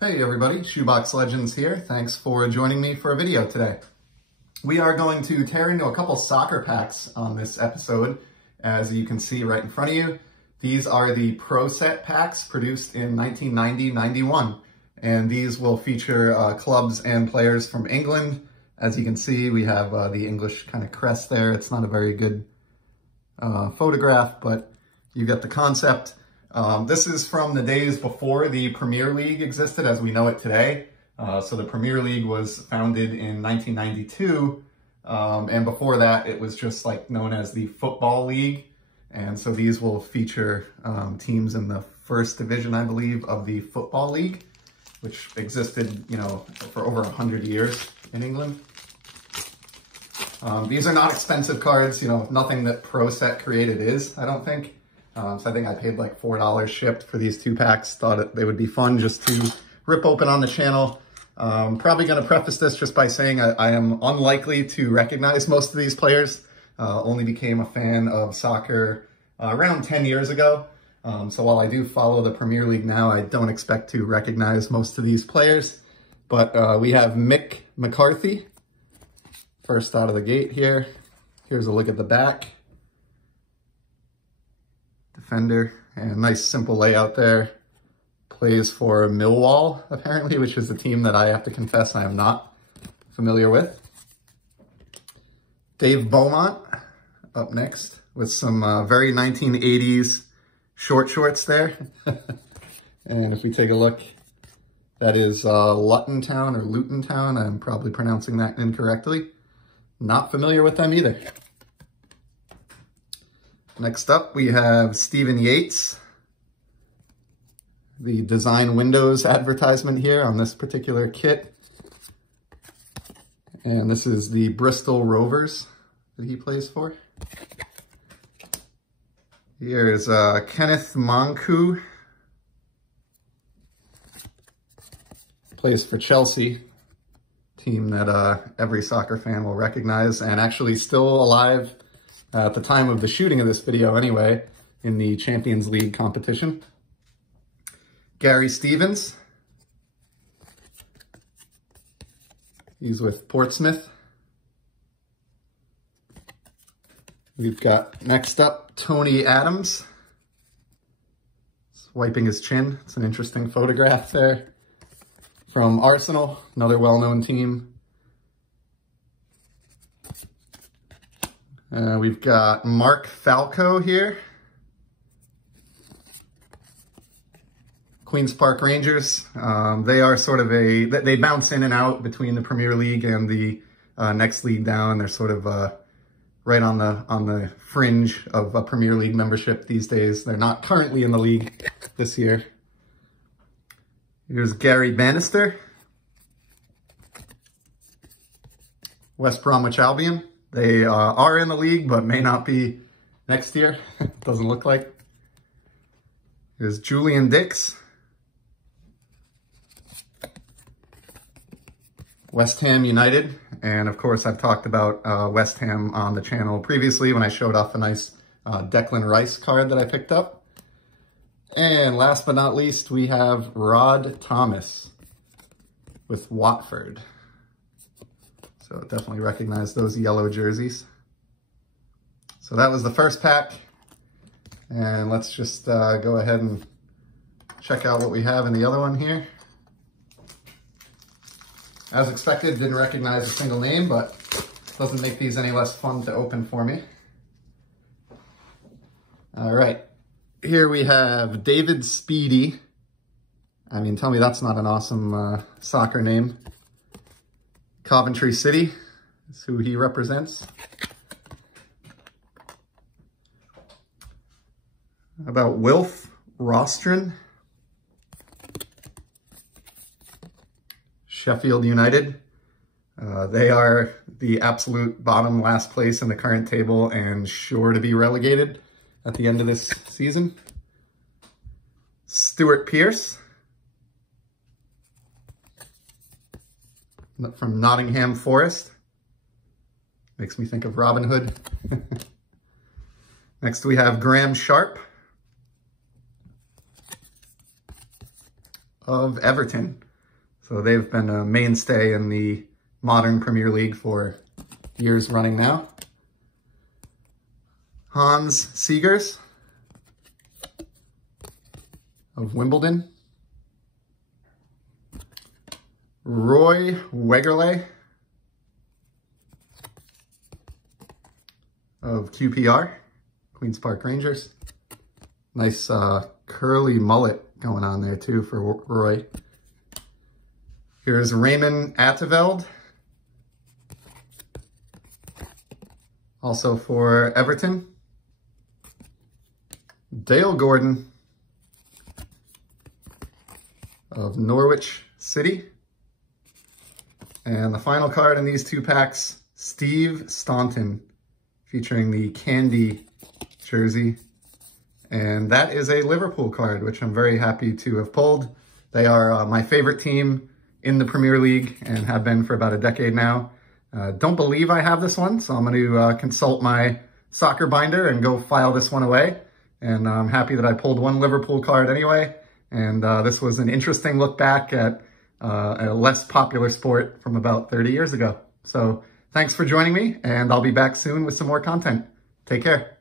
Hey everybody, Shoebox Legends here. Thanks for joining me for a video today. We are going to tear into a couple soccer packs on this episode. As you can see right in front of you, these are the Pro Set packs produced in 1990-91. And these will feature clubs and players from England. As you can see, we have the English kind of crest there. It's not a very good photograph, but you get the concept. This is from the days before the Premier League existed as we know it today. So the Premier League was founded in 1992, and before that it was just like known as the Football League. And so these will feature teams in the first division, I believe, of the Football League, which existed, for over 100 years in England. These are not expensive cards, nothing that Pro Set created is, I don't think. So I think I paid like $4 shipped for these two packs. Thought they would be fun just to rip open on the channel. Probably going to preface this just by saying I am unlikely to recognize most of these players. Only became a fan of soccer around 10 years ago. So while I do follow the Premier League now, I don't expect to recognize most of these players. But we have Mick McCarthy, first out of the gate here. Here's a look at the back. Defender, and nice simple layout there. Plays for Millwall, apparently, which is a team that I have to confess I am not familiar with. Dave Beaumont up next with some very 1980s short shorts there. And if we take a look, that is Luton Town or Luton Town. I'm probably pronouncing that incorrectly. Not familiar with them either. Next up, we have Stephen Yates. The Design Windows advertisement here on this particular kit. And this is the Bristol Rovers that he plays for. Here is Kenneth Monku. Plays for Chelsea, team that every soccer fan will recognize, and actually still alive at the time of the shooting of this video anyway, in the Champions League competition. Gary Stevens. He's with Portsmouth. We've got, next up, Tony Adams. He's wiping his chin. It's an interesting photograph there. From Arsenal, another well-known team. We've got Mark Falco here. Queen's Park Rangers. They are sort of they bounce in and out between the Premier League and the next league down. They're sort of right on the fringe of a Premier League membership these days. They're not currently in the league this year. Here's Gary Bannister. West Bromwich Albion. They are in the league, but may not be next year. Doesn't look like. Here's Julian Dix. West Ham United. And of course, I've talked about West Ham on the channel previously when I showed off a nice Declan Rice card that I picked up. And last but not least, we have Rod Thomas with Watford. So definitely recognize those yellow jerseys. So that was the first pack. And let's just go ahead and check out what we have in the other one here. As expected, didn't recognize a single name, but doesn't make these any less fun to open for me. All right, here we have David Speedy. I mean, tell me that's not an awesome soccer name. Coventry City is who he represents. How about Wilf Rostron? Sheffield United. They are the absolute bottom last place in the current table and sure to be relegated at the end of this season. Stuart Pearce. From Nottingham Forest. Makes me think of Robin Hood. Next we have Graham Sharp of Everton. So they've been a mainstay in the modern Premier League for years running now. Hans Seegers of Wimbledon. Roy Wegerle of QPR, Queen's Park Rangers. Nice curly mullet going on there too for Roy. Here's Raymond Atteveld, also for Everton. Dale Gordon of Norwich City. And the final card in these two packs, Steve Staunton, featuring the Candy jersey. And that is a Liverpool card, which I'm very happy to have pulled. They are my favorite team in the Premier League and have been for about a decade now. Don't believe I have this one, so I'm going to consult my soccer binder and go file this one away. And I'm happy that I pulled one Liverpool card anyway. And this was an interesting look back at a less popular sport from about 30 years ago. So thanks for joining me, and I'll be back soon with some more content. Take care.